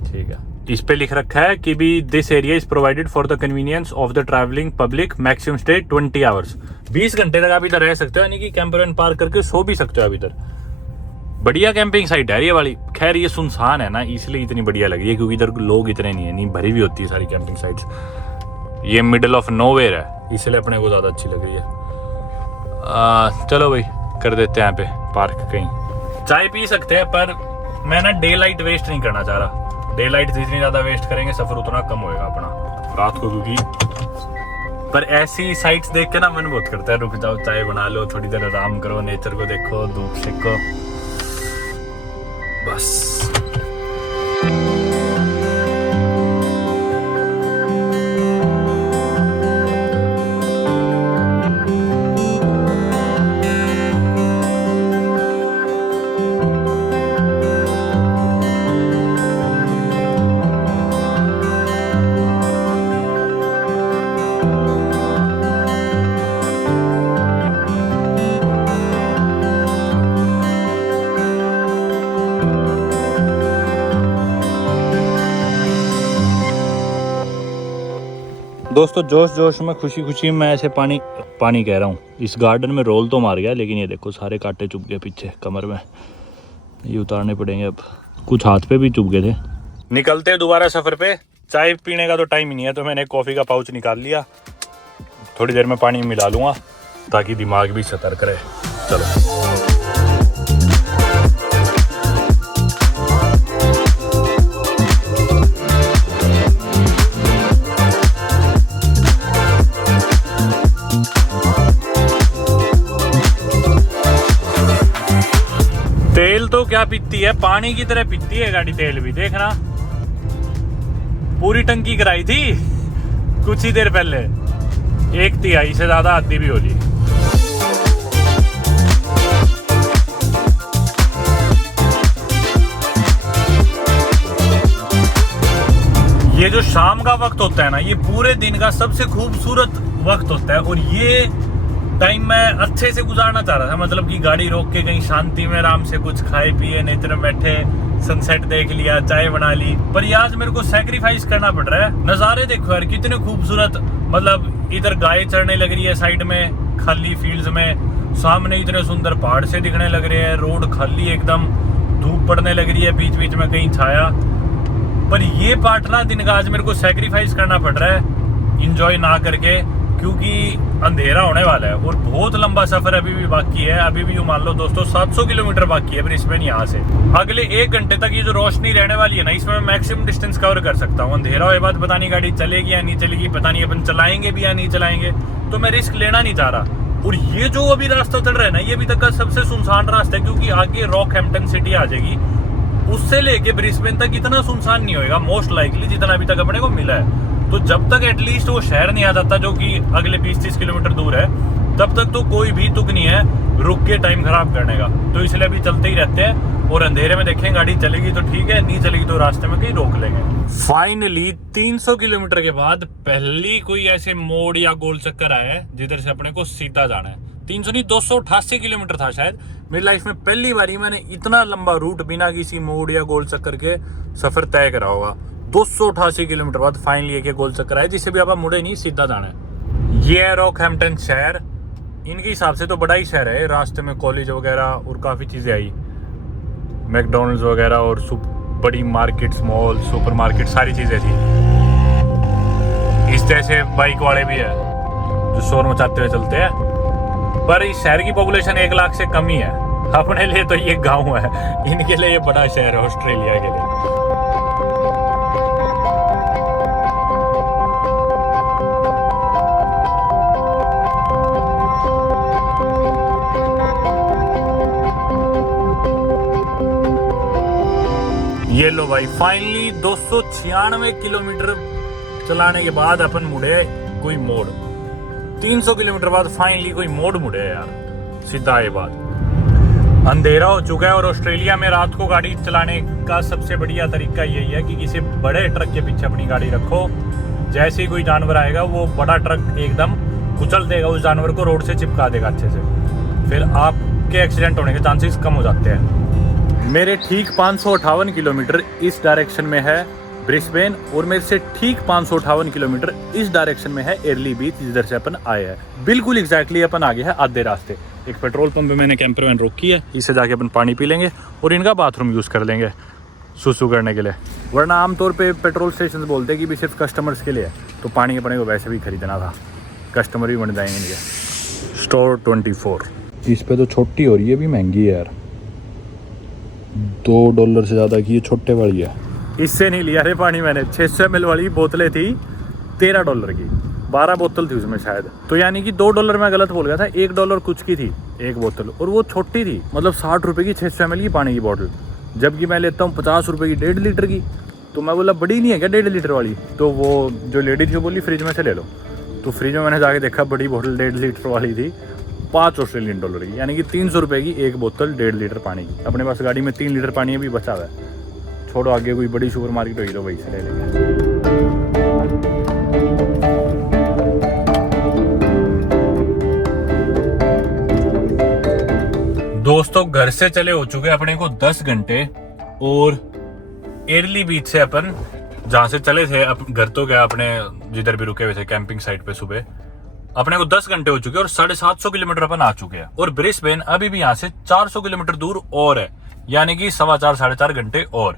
ठीक है, इस पे लिख रखा है कि भी this area is provided for the convenience of the travelling public, maximum stay 20 hours. 20 घंटे तक आप इधर रह सकते हो, यानी कि कैंपर वैन पार्क करके सो भी सकते हो आप इधर। बढ़िया कैंपिंग साइट है ये वाली। खैर ये सुनसान है ना, इसलिए इतनी बढ़िया लगी है, क्योंकि इधर लोग इतने नहीं है, नहीं भरी भी होती है सारी कैंपिंग साइट्स। ये मिडल ऑफ नोवेयर है, इसलिए अपने को ज़्यादा अच्छी लग रही है। चलो भाई कर देते हैं यहाँ पे पार्क कहीं। चाय पी सकते हैं, पर मैं ना डे लाइट वेस्ट नहीं करना चाह रहा। डे लाइट जितनी ज़्यादा वेस्ट करेंगे सफ़र उतना कम होएगा अपना रात को, क्योंकि पर ऐसी साइट्स देख के ना मन बहुत करता है रुक जाओ, चाय बना लो, थोड़ी देर आराम करो, नेचर को देखो, धूप सेको, बस। दोस्तों जोश जोश में खुशी खुशी में ऐसे पानी कह रहा हूँ, इस गार्डन में रोल तो मार गया, लेकिन ये देखो सारे कांटे चुभ गए पीछे कमर में, ये उतारने पड़ेंगे अब। कुछ हाथ पे भी चुभ गए थे। निकलते दोबारा सफर पे। चाय पीने का तो टाइम ही नहीं है, तो मैंने कॉफी का पाउच निकाल लिया। थोड़ी देर में पानी मिला लूंगा ताकि दिमाग भी सतर्क रहे। चलो तेल तो क्या पीती है, पानी की तरह पीती है गाड़ी तेल भी। देखना पूरी टंकी कराई थी कुछ ही देर पहले, 1/3 से ज्यादा आधी भी होली। ये जो शाम का वक्त होता है ना, ये पूरे दिन का सबसे खूबसूरत वक्त होता है। और ये टाइम मैं अच्छे से गुजारना चाह रहा था, मतलब कि गाड़ी रोक के कहीं शांति में आराम से कुछ खाए पिए, नेचर में बैठे, सनसेट देख लिया, चाय बना ली। पर ये आज मेरे को सैक्रिफाइस करना पड़ रहा है। नज़ारे देखो यार कितने खूबसूरत, मतलब इधर गाय चढ़ने लग रही है साइड में खाली फील्ड्स में, सामने इतने सुंदर पहाड़ से दिखने लग रहे हैं, रोड खाली एकदम, धूप पड़ने लग रही है, बीच बीच में कहीं छाया। पर ये पार्ट ना दिन का आज मेरे को सैक्रिफाइस करना पड़ रहा है इंजॉय ना करके, क्योंकि अंधेरा होने वाला है और बहुत लंबा सफर अभी भी बाकी है। अभी भी मान लो दोस्तों 700 किलोमीटर बाकी है ब्रिस्बेन यहाँ से। अगले 1 घंटे तक ये जो रोशनी रहने वाली है ना, इसमें मैं मैक्सिमम डिस्टेंस कवर कर सकता हूँ। अंधेरा होने बाद पता नहीं गाड़ी चलेगी या नहीं चलेगी, पता नहीं अपन चलाएंगे भी या नहीं चलाएंगे, तो मैं रिस्क लेना नहीं चाह रहा। और ये जो अभी रास्ता चल रहा है ना, ये अभी तक का सबसे सुनसान रास्ता है, क्योंकि आगे रॉकहैम्पटन सिटी आ जाएगी, उससे लेके ब्रिस्बेन तक इतना सुनसान नहीं होगा मोस्ट लाइकली जितना अभी तक अपने को मिला है। तो जब तक एटलीस्ट वो शहर नहीं आ जाता जो कि अगले 20-30 किलोमीटर दूर है, तब तक तो कोई भी तुक नहीं है रुक के टाइम खराब करने का। तो इसलिए अभी चलते ही रहते हैं और अंधेरे में देखें गाड़ी चलेगी तो ठीक है, नहीं चलेगी तो रास्ते में कहीं रोक लेंगे। फाइनली 300 किलोमीटर के बाद पहली कोई ऐसे मोड़ या गोल चक्कर आया है जिधर से अपने को सीधा जाना है। 300 नहीं 288 किलोमीटर था शायद। मेरी लाइफ में पहली बार मैंने इतना लंबा रूट बिना किसी मोड़ या गोल चक्कर के सफर तय करा होगा। 288 किलोमीटर बाद फाइनली एक गोल चक्कर आया जिसे भी आप मुड़े नहीं, सीधा जाना है। ये है रॉकहैम्पटन शहर, इनके हिसाब से तो बड़ा ही शहर है। रास्ते में कॉलेज वगैरह और काफ़ी चीज़ें आई, मैकडॉनल्ड्स वगैरह और बड़ी मार्केट्स, मॉल, सुपर मार्केट, सारी चीज़ें थी। इस जैसे बाइक वाले भी है जो शोर मचाते हुए चलते हैं। पर इस शहर की पॉपुलेशन 1 लाख से कम ही है। अपने लिए तो ये गाँव है, इनके लिए ये बड़ा शहर है ऑस्ट्रेलिया के लिए। ये लो भाई, फाइनली 296 किलोमीटर चलाने के बाद अपन मुड़े कोई मोड़। 300 किलोमीटर बाद फाइनली कोई मोड़ मुड़े यार, सीधा आए बाद। अंधेरा हो चुका है और ऑस्ट्रेलिया में रात को गाड़ी चलाने का सबसे बढ़िया तरीका यही है कि किसी बड़े ट्रक के पीछे अपनी गाड़ी रखो। जैसे ही कोई जानवर आएगा वो बड़ा ट्रक एकदम कुचल देगा उस जानवर को, रोड से चिपका देगा अच्छे से, फिर आपके एक्सीडेंट होने के चांसेस कम हो जाते हैं। मेरे ठीक 558 किलोमीटर इस डायरेक्शन में है ब्रिस्बेन, और मेरे से ठीक 558 किलोमीटर इस डायरेक्शन में है एयरली बीच, जिधर से अपन आए हैं। बिल्कुल एग्जैक्टली अपन आगे है आधे रास्ते। एक पेट्रोल पंप पे मैंने कैंपर वैन रोकी है, इससे जाके अपन पानी पी लेंगे और इनका बाथरूम यूज़ कर लेंगे सुसु करने के लिए। वरना आमतौर पे पेट्रोल स्टेशन बोलते हैं कि भी सिर्फ कस्टमर्स के लिए है, तो पानी अपने को वैसे भी खरीदना था, कस्टमर भी बन जाएंगे इनके। स्टोर 24 इस पे तो छोटी हो रही है, भी महंगी है यार, $2 से ज़्यादा की ये छोटे वाली है। इससे नहीं लिया रे पानी मैंने, 600 ml वाली बोतलें थी $13 की, 12 बोतल थी उसमें शायद, तो यानी कि $2 मैं गलत बोल गया था, $1 कुछ की थी एक बोतल, और वो छोटी थी, मतलब 60 रुपये की 600 ml की पानी की बोतल, जबकि मैं लेता हूँ 50 रुपये की 1.5 लीटर की। तो मैं बोला बड़ी नहीं है क्या 1.5 लीटर वाली, तो वो जो लेडीज जो बोली फ्रिज में से ले लो, तो फ्रिज में मैंने जाके देखा बड़ी बोतल 1.5 लीटर वाली थी, $5 ऑस्ट्रेलियन की, यानी कि 300 रुपये की एक बोतल 1.5 लीटर पानी की। अपने पास गाड़ी में 3 लीटर पानी भी बचा हुआ है, छोड़ो आगे कोई बड़ी सुपर मार्केट होगी तो वही से ले लेंगे। दोस्तों घर से चले हो चुके अपने को 10 घंटे, और एयरली बीच से अपन जहाँ से चले थे, घर तो गया अपने जिधर भी रुके हुए थे कैंपिंग साइट पे, सुबह अपने को 10 घंटे हो चुके हैं और 750 किलोमीटर अपन आ चुके हैं। और ब्रिस्बेन अभी भी यहाँ से 400 किलोमीटर दूर और है, यानी कि 4.25 साढ़े 4 घंटे और।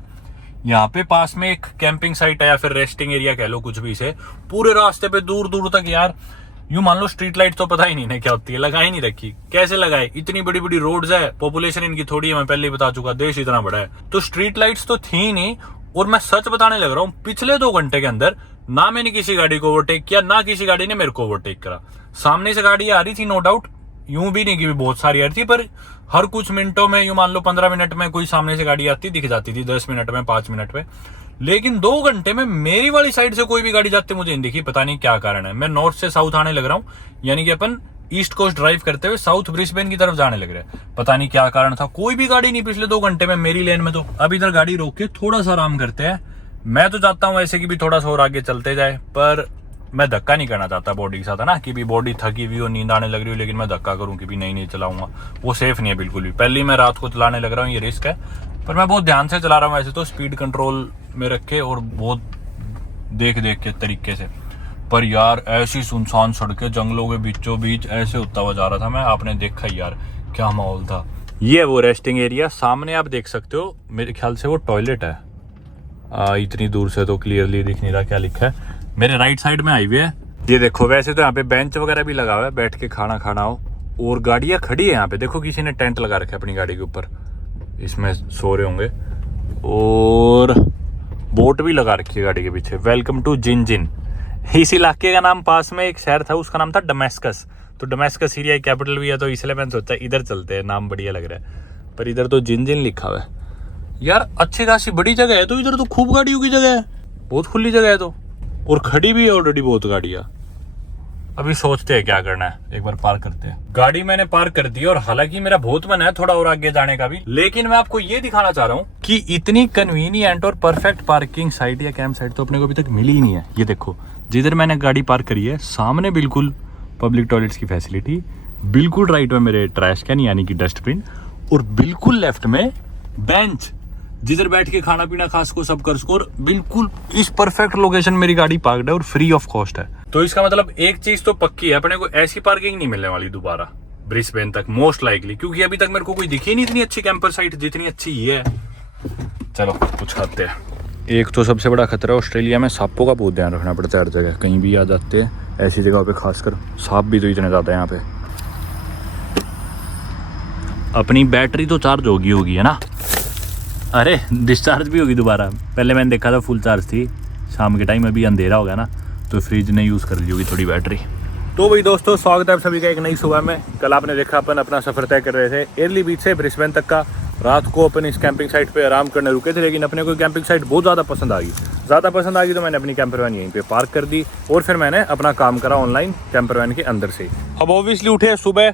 यहाँ पे पास में एक कैंपिंग साइट है या फिर रेस्टिंग एरिया कह लो, कुछ भी से। पूरे रास्ते पे दूर दूर तक यार यूं मान लो स्ट्रीट लाइट तो पता ही नहीं है क्या होती है, लगाई नहीं रखी। कैसे लगाए, इतनी बड़ी बड़ी रोड्स है, पॉपुलेशन इनकी थोड़ी है, मैं पहले ही बता चुका, देश इतना बड़ा है, तो स्ट्रीट लाइट्स तो थी नहीं। और मैं सच बताने लग रहा हूँ, पिछले 2 घंटे के अंदर ना मैंने किसी गाड़ी को ओवरटेक किया, ना किसी गाड़ी ने मेरे को ओवरटेक करा। सामने से गाड़ी आ रही थी नो डाउट, यूं भी नहीं कि बहुत सारी आ रही थी, पर हर कुछ मिनटों में यूं मान लो 15 मिनट में कोई सामने से गाड़ी आती दिख जाती थी, 10 मिनट में, 5 मिनट में। लेकिन 2 घंटे में मेरी वाली साइड से कोई भी गाड़ी जाती मुझे नहीं दिखी, पता नहीं क्या कारण है। मैं नॉर्थ से साउथ आने लग रहा हूँ, यानी कि अपन ईस्ट कोस्ट ड्राइव करते हुए साउथ ब्रिस्बेन की तरफ जाने लग रहे हैं, पता नहीं क्या कारण था, कोई भी गाड़ी नहीं पिछले 2 घंटे में मेरी लेन में। तो अब इधर गाड़ी रोक के थोड़ा सा आराम करते हैं, मैं तो चाहता हूँ ऐसे कि भी थोड़ा सा और आगे चलते जाए, पर मैं धक्का नहीं करना चाहता बॉडी के साथ, है ना, कि भी बॉडी थकी हुई हो, नींद आने लग रही हो, लेकिन मैं धक्का करूँ कि भी नहीं चलाऊंगा, वो सेफ नहीं है बिल्कुल भी। पहले ही मैं रात को चलाने लग रहा हूँ, ये रिस्क है, पर मैं बहुत ध्यान से चला रहा हूँ ऐसे तो, स्पीड कंट्रोल में रख के और बहुत देख के तरीके से। पर यार ऐसी सुनसान सड़कें जंगलों के बीचों बीच ऐसे होता हुआ जा रहा था मैं, आपने देखा ही यार क्या माहौल था। ये वो रेस्टिंग एरिया सामने आप देख सकते हो, मेरे ख्याल से वो टॉयलेट है, इतनी दूर से तो क्लियरली दिख नहीं रहा क्या लिखा है। मेरे राइट साइड में हाईवे है, ये देखो। वैसे तो यहाँ पे बेंच वगैरह भी लगा हुआ है, बैठ के खाना खाना हो, और गाड़ियाँ खड़ी है यहाँ पे। देखो किसी ने टेंट लगा रखा है अपनी गाड़ी के ऊपर, इसमें सो रहे होंगे, और बोट भी लगा रखी है गाड़ी के पीछे, वेलकम टू जिनजिन। इस इलाके का नाम, पास में एक शहर था उसका नाम था डमेस्कस, तो डमेस्कस सीरिया की कैपिटल भी है, तो इसलिए मैंने सोचा इधर चलते हैं, नाम बढ़िया लग रहा है। पर इधर तो जिनजिन लिखा हुआ है यार, अच्छी खासी बड़ी जगह है, तो इधर तो खूब गाड़ियों की जगह है, बहुत खुली जगह है तो, और खड़ी भी है ऑलरेडी बहुत गाड़ियां। अभी सोचते हैं क्या करना है, एक बार पार्क करते हैं। गाड़ी मैंने पार्क कर दी, और हालांकि मेरा बहुत मन है थोड़ा और आगे जाने का भी, लेकिन मैं आपको ये दिखाना चाह रहा हूँ कि इतनी कन्वीनियंट और परफेक्ट पार्किंग साइट या कैंप साइट तो अपने को अभी तक मिली ही नहीं है। ये देखो जिधर मैंने गाड़ी पार्क करी है सामने बिल्कुल पब्लिक टॉयलेट्स की फैसिलिटी, बिल्कुल राइट में मेरे ट्रैश कैन यानी कि डस्टबिन, और बिल्कुल लेफ्ट में बेंच जिधर बैठ के खाना पीना खा सको, सब कर सको, और बिल्कुल इस परफेक्ट लोकेशन मेरी गाड़ी पार्क्ड है और फ्री ऑफ कॉस्ट है। तो इसका मतलब एक चीज तो पक्की है, अपने को ऐसी पार्किंग नहीं मिलने वाली दोबारा ब्रिस्बेन तक मोस्ट लाइकली, क्योंकि अभी तक मेरे को कोई दिखी नहीं इतनी अच्छी कैंपर साइट जितनी अच्छी ये है। चलो कुछ खाते हैं। एक तो सबसे बड़ा खतरा ऑस्ट्रेलिया में सांपों का बहुत ध्यान रखना पड़ता है, हर जगह कहीं भी आ जाते हैं, ऐसी जगह पे खासकर। सांप भी तो इतने ज्यादा है यहाँ पे। अपनी बैटरी तो चार्ज होगी है ना, अरे डिस्चार्ज भी होगी दोबारा। पहले मैंने देखा था फुल चार्ज थी, शाम के टाइम अभी अंधेरा होगा ना, तो फ्रिज ने यूज़ कर ली होगी थोड़ी बैटरी। तो भाई दोस्तों, स्वागत है आप सभी का एक नई सुबह में। कल आपने देखा अपन अपना सफ़र तय कर रहे थे एयरली बीच से ब्रिस्बेन तक का। रात को अपन इस कैंपिंग साइट पे आराम करने रुके थे, लेकिन अपने को कैंपिंग साइट बहुत ज़्यादा पसंद आ गई। तो मैंने अपनी कैंपर वैन यहीं पे पार्क कर दी, और फिर मैंने अपना काम करा ऑनलाइन कैंपर वैन के अंदर से। अब ऑब्वियसली उठे सुबह,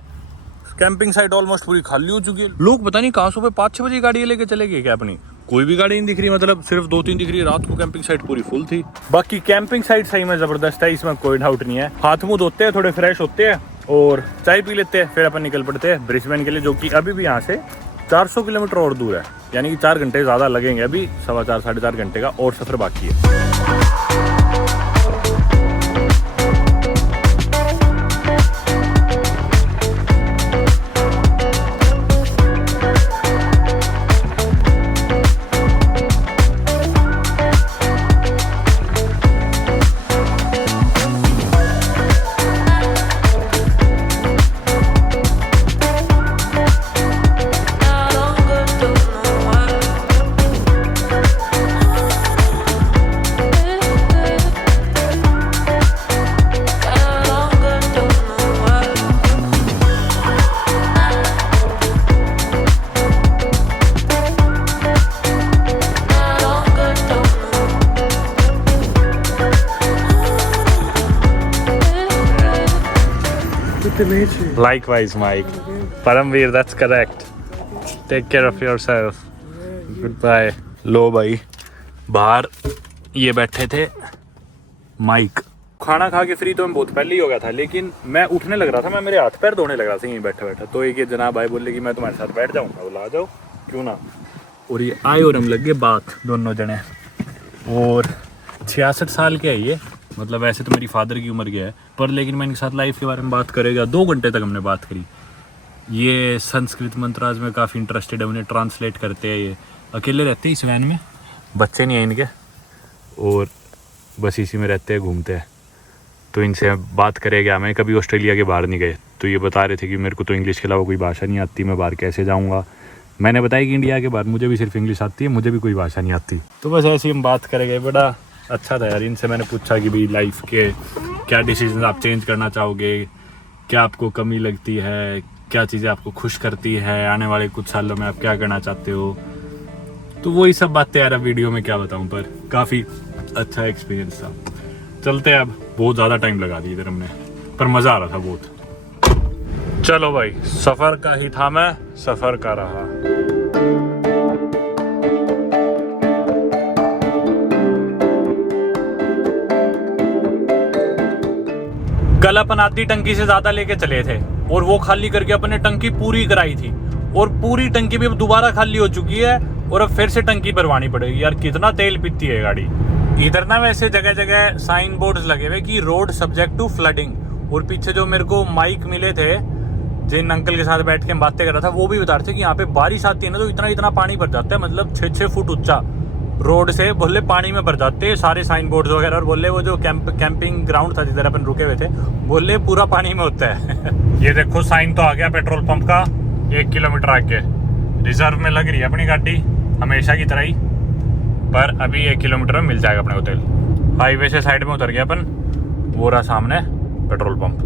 कैंपिंग साइट ऑलमोस्ट पूरी खाली हो चुकी है। लोग पता नहीं कहाँ सुबह 5-6 बजे गाड़ी लेके चले गए क्या, अपनी कोई भी गाड़ी नहीं दिख रही, मतलब सिर्फ 2-3 दिख रही है। रात को कैंपिंग साइट पूरी फुल थी। बाकी कैंपिंग साइट सही में जबरदस्त है, इसमें कोई डाउट नहीं है। हाथ मुंह धोते हैं, थोड़े फ्रेश होते हैं और चाय पी लेते हैं, फिर अपन निकल पड़ते हैं ब्रिस्बेन के लिए, जो कि अभी भी यहाँ से 400 किलोमीटर और दूर है, यानी कि 4 घंटे ज़्यादा लगेंगे। अभी 4.25-4.5 घंटे का और सफ़र बाकी है। Likewise, Mike. Paramveer, that's correct. Take care of yourself. Goodbye. लो भाई, बाहर ये बैठे थे माइक, खाना खा के फ्री तो मैं बहुत पहले ही हो गया था, लेकिन मैं उठने लग रहा था, मैं मेरे हाथ पैर धोने लग रहा था यहीं बैठा बैठा। तो एक ये जनाब आए, बोले कि मैं तुम्हारे साथ बैठ जाऊँगा, बोला आ जाओ क्यों ना। और ये आए और हम लग गए बात, दोनों जने। और 66 साल के है ये, मतलब वैसे तो मेरी फादर की उम्र गया है, पर लेकिन मैं इनके साथ लाइफ के बारे में बात करेगा। 2 घंटे तक हमने बात करी। ये संस्कृत मंत्राज में काफ़ी इंटरेस्टेड है, उन्हें ट्रांसलेट करते हैं। ये अकेले रहते हैं इस वैन में, बच्चे नहीं हैं इनके, और बस इसी में रहते हैं, घूमते हैं। तो इनसे बात करेगा। मैं कभी ऑस्ट्रेलिया के बाहर नहीं गए, तो ये बता रहे थे कि मेरे को तो इंग्लिश के अलावा कोई भाषा नहीं आती, मैं बाहर कैसे जाऊँगा। मैंने बताया कि इंडिया के बाहर मुझे भी सिर्फ इंग्लिश आती है, मुझे भी कोई भाषा नहीं आती। तो बस ऐसे ही हम बात करेंगे। बड़ा अच्छा था यार। इनसे मैंने पूछा कि भाई लाइफ के क्या डिसीजन आप चेंज करना चाहोगे, क्या आपको कमी लगती है, क्या चीज़ें आपको खुश करती है, आने वाले कुछ सालों में आप क्या करना चाहते हो। तो वही सब बातें यार अब वीडियो में क्या बताऊं, पर काफ़ी अच्छा एक्सपीरियंस था। चलते हैं, अब बहुत ज़्यादा टाइम लगा दिया इधर हमने, पर मज़ा आ रहा था बहुत। चलो भाई, सफ़र का ही था, मैं सफ़र का रहा। कल अपन आधी टंकी से ज्यादा लेके चले थे और वो खाली करके अपने टंकी पूरी कराई थी और पूरी टंकी भी अब दोबारा खाली हो चुकी है और अब फिर से टंकी भरवानी पड़ेगी। यार कितना तेल पीती है गाड़ी। इधर ना वैसे जगह जगह साइन बोर्ड्स लगे हुए कि रोड सब्जेक्ट टू फ्लडिंग, और पीछे जो मेरे को माइक मिले थे जिन अंकल के साथ बैठ के बातें कर रहा था वो भी बता रहे थे कि यहाँ पे बारिश आती है ना तो इतना इतना पानी भर जाता है, मतलब 6-6 फुट ऊंचा रोड से बोले पानी में भर जाते हैं सारे साइन बोर्ड्स वगैरह। और बोले वो जो कैंपिंग ग्राउंड था जिधर अपन रुके हुए थे बोले पूरा पानी में होता है। ये देखो साइन तो आ गया पेट्रोल पंप का 1 किलोमीटर आगे। रिजर्व में लग रही है अपनी गाड़ी हमेशा की तरह ही, पर अभी 1 किलोमीटर में मिल जाएगा अपने को तेल। हाईवे से साइड में उतर गया अपन, वो रहा सामने पेट्रोल पंप।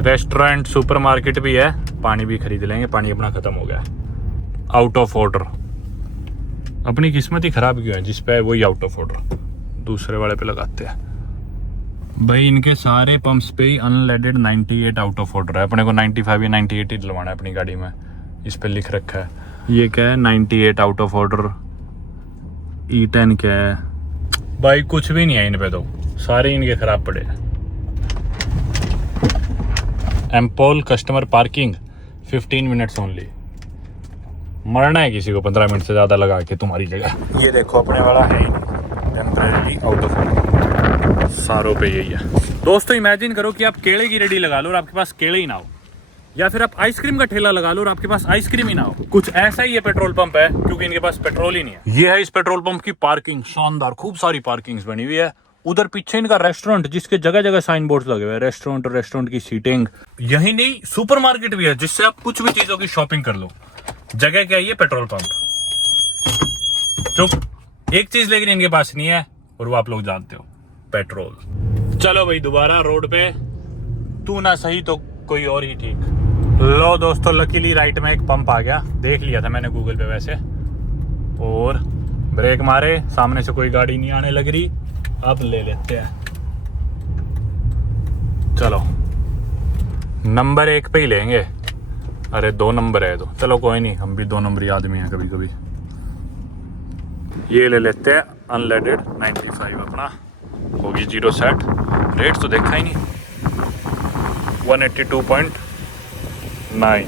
रेस्टोरेंट सुपरमार्केट भी है, पानी भी खरीद लेंगे। पानी अपना खत्म हो गया, आउट ऑफ ऑर्डर। अपनी किस्मत ही खराब क्यों है, जिस पे है वही आउट ऑफ ऑर्डर, दूसरे वाले पे लगाते हैं। भाई इनके सारे पंप्स पे ही अनलेडेड 98 आउट ऑफ ऑर्डर है। अपने को 95 या 98 ही डलवाना है अपनी गाड़ी में, इस पे लिख रखा है। ये क्या है 98 आउट ऑफ ऑर्डर। E10 क्या है भाई, कुछ भी नहीं है इन पे तो, सारे इनके खराब पड़े हैं। एम्पोल कस्टमर पार्किंग 15 मिनट्स ओनली। मरना है किसी को 15 मिनट से ज़्यादा लगा के तुम्हारी जगह। ये देखो अपने वाला है ही टेम्परेरी आउट ऑफ ऑर्डर, सारों पे यही है। दोस्तों इमेजिन करो कि आप केले की रेडी लगा लो और आपके पास केले ही ना हो, या फिर आप आइसक्रीम का ठेला लगा लो और आपके पास आइसक्रीम ही ना हो। कुछ ऐसा ही ये पेट्रोल पंप है, क्योंकि इनके पास पेट्रोल ही नहीं है। ये है इस पेट्रोल पंप की पार्किंग, शानदार खूब सारी पार्किंग्स बनी हुई है। उधर पीछे इनका रेस्टोरेंट जिसके जगह जगह साइन बोर्ड लगे हुए हैं, रेस्टोरेंट की सीटिंग। यही नहीं सुपरमार्केट भी है जिससे आप कुछ भी चीजों की शॉपिंग कर लो। जगह क्या है ये पेट्रोल पंप। चुप, एक चीज लेकिन इनके पास नहीं है और वो आप लोग जानते हो, पेट्रोल। चलो भाई दोबारा रोड पे, तू ना सही तो कोई और ही ठीक। लो दोस्तों लकीली राइट में एक पंप आ गया, देख लिया था मैंने गूगल पे वैसे, और ब्रेक मारे, सामने से कोई गाड़ी नहीं आने लग रही, अब ले लेते हैं। चलो नंबर 1 पे ही लेंगे। अरे 2 नंबर है तो चलो कोई नहीं, हम भी 2 नंबरी आदमी हैं कभी कभी। ये ले लेते हैं अनलेडेड 95 अपना, होगी 0 सेट। रेट तो देखा ही नहीं, 182.9।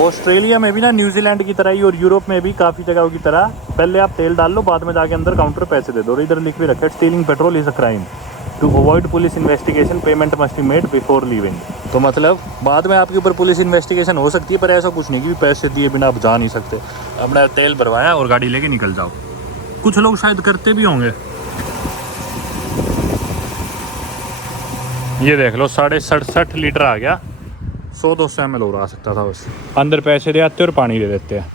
ऑस्ट्रेलिया में भी ना न्यूजीलैंड की तरह ही और यूरोप में भी काफ़ी जगहों की तरह पहले आप तेल डाल लो, बाद में जाके अंदर काउंटर पैसे दे दो। और इधर लिख भी रखा है stealing petrol is a crime, to avoid police investigation payment must be made before leaving. तो मतलब बाद में आपके ऊपर पुलिस इन्वेस्टिगेशन हो सकती है, पर ऐसा कुछ नहीं कि पैसे दिए बिना आप जा नहीं सकते। अपना तेल भरवाया और गाड़ी लेके निकल जाओ। कुछ लोग शायद करते भी होंगे। ये देख लो 67.5 लीटर आ गया, 100-200 ml और आ सकता था बस। अंदर पैसे दे आते और पानी दे देते हैं,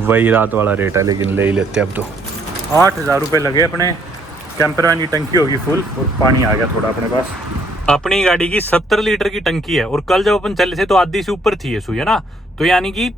वही रात वाला रेट है, लेकिन ले ही लेते हैं अब तो। 8,000 रुपये लगे अपने। कैंपर वैन की टंकी होगी फुल और पानी आ गया थोड़ा अपने पास। अपनी गाड़ी की 70 लीटर की टंकी है और कल जब अपन चले थे तो आधी से ऊपर थी ये सुई है ना, तो यानी कि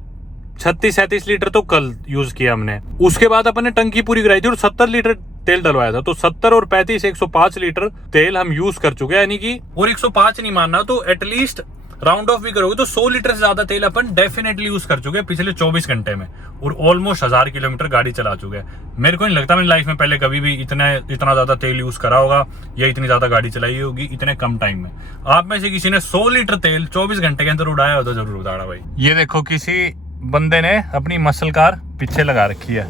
36-37 लीटर तो कल यूज किया हमने। उसके बाद अपन ने टंकी पूरी कराई थी और 70 लीटर तेल डलवाया था, तो 70 और 35 105 लीटर तेल हम यूज कर चुके हैं, यानी कि। और 105 नहीं मानना तो एटलीस्ट राउंड ऑफ भी करोगे तो 100 लीटर से ज्यादा तेल अपन डेफिनेटली यूज कर चुके हैं पिछले 24 घंटे में, और ऑलमोस्ट 1000 किलोमीटर गाड़ी चला चुके हैं। मेरे को नहीं लगता मैंने लाइफ में पहले कभी भी इतना ज्यादा तेल यूज करा होगा या इतनी ज्यादा गाड़ी चलाई होगी इतने कम टाइम में। आप में से किसी ने 100 लीटर तेल 24 घंटे के अंदर उड़ाया हो तो जरूर बताना भाई। ये देखो किसी बंदे ने अपनी मसल कार पीछे लगा रखी है,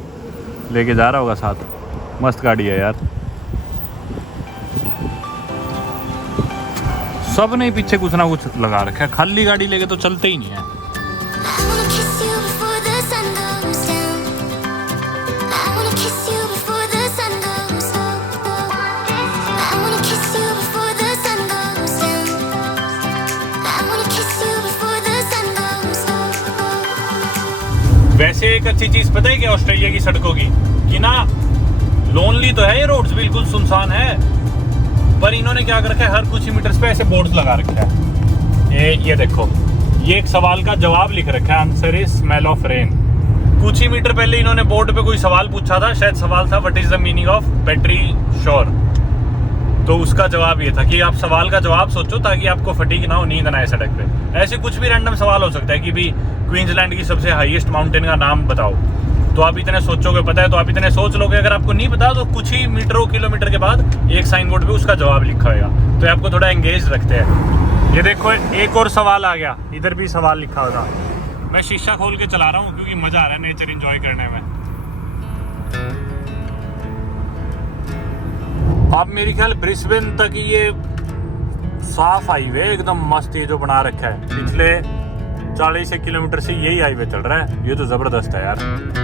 लेके जा रहा होगा साथ। मस्त गाड़ी है यार, सब ने पीछे कुछ ना कुछ लगा रखा है, खाली गाड़ी लेके तो चलते ही नहीं है। वैसे एक अच्छी चीज पता है क्या ऑस्ट्रेलिया की सड़कों की, कि ना लोनली तो है ये रोड्स, बिल्कुल सुनसान है, पर इन्होंने क्या कर रखा है हर कुछ ही मीटर्स पे ऐसे बोर्ड्स लगा रखे हैं। ये देखो, ये एक सवाल का जवाब लिख रखा है, answer is smell of rain. कुछ ही मीटर पहले इन्होंने बोर्ड पे कोई सवाल पूछा था, शायद सवाल था what is the meaning of battery sure, तो उसका जवाब ये था कि आप सवाल का जवाब सोचो ताकि आपको फटीग ना हो, नींद ना आए सड़क पे। ऐसे कुछ भी रैंडम सवाल हो सकता है कि भी क्वींसलैंड की सबसे हाईएस्ट माउंटेन का नाम बताओ, तो आप इतने सोचोगे पता है, तो आप इतने सोच लोगे। अगर आपको नहीं पता तो कुछ ही मीटरों किलोमीटर के बाद एक साइन बोर्ड पे उसका जवाब लिखा होगा, तो आपको थोड़ा एंगेज रखते हैं। ये देखो एक और सवाल आ गया, इधर भी सवाल लिखा होगा। मैं शीशा खोल के चला रहा हूँ क्योंकि मजा आ रहा है नेचर एंजॉय करने में। अब मेरी ख्याल ब्रिस्बेन तक ये साफ हाईवे एकदम मस्त ये जो बना रखा है, पिछले 40 किलोमीटर से यही हाईवे चल रहा है। ये तो जबरदस्त है यार।